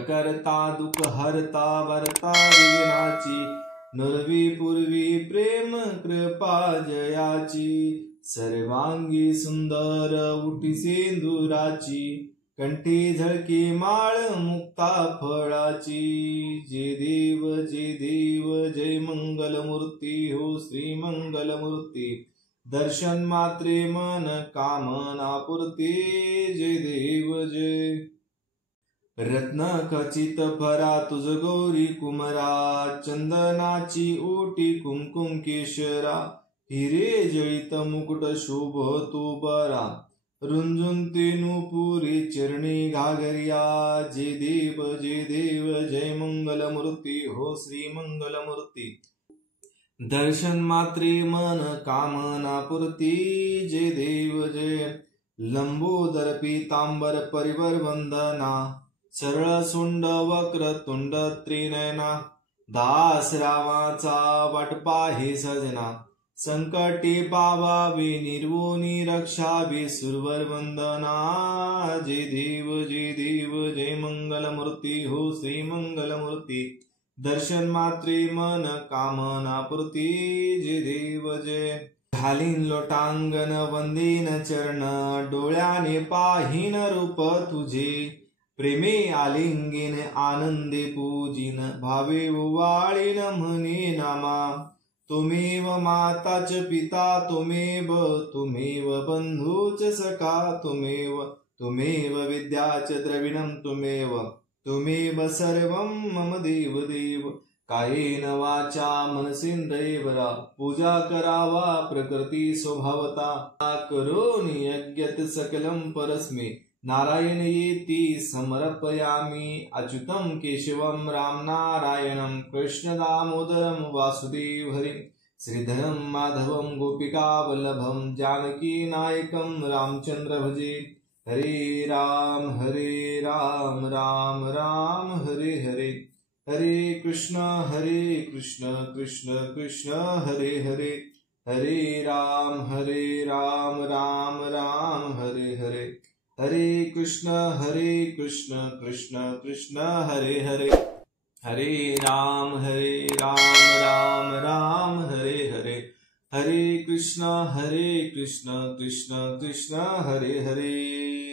करता दुःख हरता वरता विघ्नाची नुरवी पूर्वी प्रेम कृपा जयाची सर्वांगी सुंदर उटी सिंदुराची कंठी झळकी माळ मुक्ता फळाची जे देव जय मंगलमूर्ती हो श्री मंगलमूर्ती दर्शन मात्रे मन कामना पूर्ती जय देव जय रत्न खचित भरा तुझ गौरी कुमरा चंदनाची ओटी कुंकुम केशरा हिरे जळीत मुकुट शोभ तू बरा रुंजून तेनु पुरी चरणी घागरिया जय देव जय मंगलमूर्ती हो श्री मंगलमूर्ती दर्शन मात्रे मन कामना पूर्ती जय देव जय लंबोदर पीतांबर परिवर वंदना सरळ सुंड वक्र तुंड त्रिनयना दास रावाचा वाटपा हे सजना संकटी पावावी निर्वोनी रक्षावी सुरवर वंदना जय देव जय मंगलमूर्ती हो श्री मंगलमूर्ती दर्शन मात्रे मन कामना पूर्ती जय देव जय घालीन लोटांगण वंदीन चरण डोळ्याने पाहीन रूप तुझे प्रेमे आलिंगीन आनंदे पूजिन भावे वाळीन म्हणे नामा तुमेव माताच पिता तुमेव बंधूच सखा तुमेव विद्याच द्रविणं तुमेव सर्वं मम देव कायेन वाचा मनसेंद्रियेवरा पूजा करावा प्रकृती स्वभावता करोनि यज्ञत सकलं परस्मै नारायण येति समर्पयामि अच्युतं केशवं राम नारायणं कृष्ण दामोदरं वासुदेव हरिं श्रीधरं माधवं गोपिका वल्लभं जानकी नायकं रामचंद्र भजे हरे राम राम राम हरे हरे हरे कृष्ण कृष्ण कृष्ण हरे हरे हरे राम राम राम हरे हरे हरे कृष्ण कृष्ण कृष्ण हरे हरे हरे राम राम राम हरे हरे हरे कृष्ण कृष्ण कृष्ण हरे हरे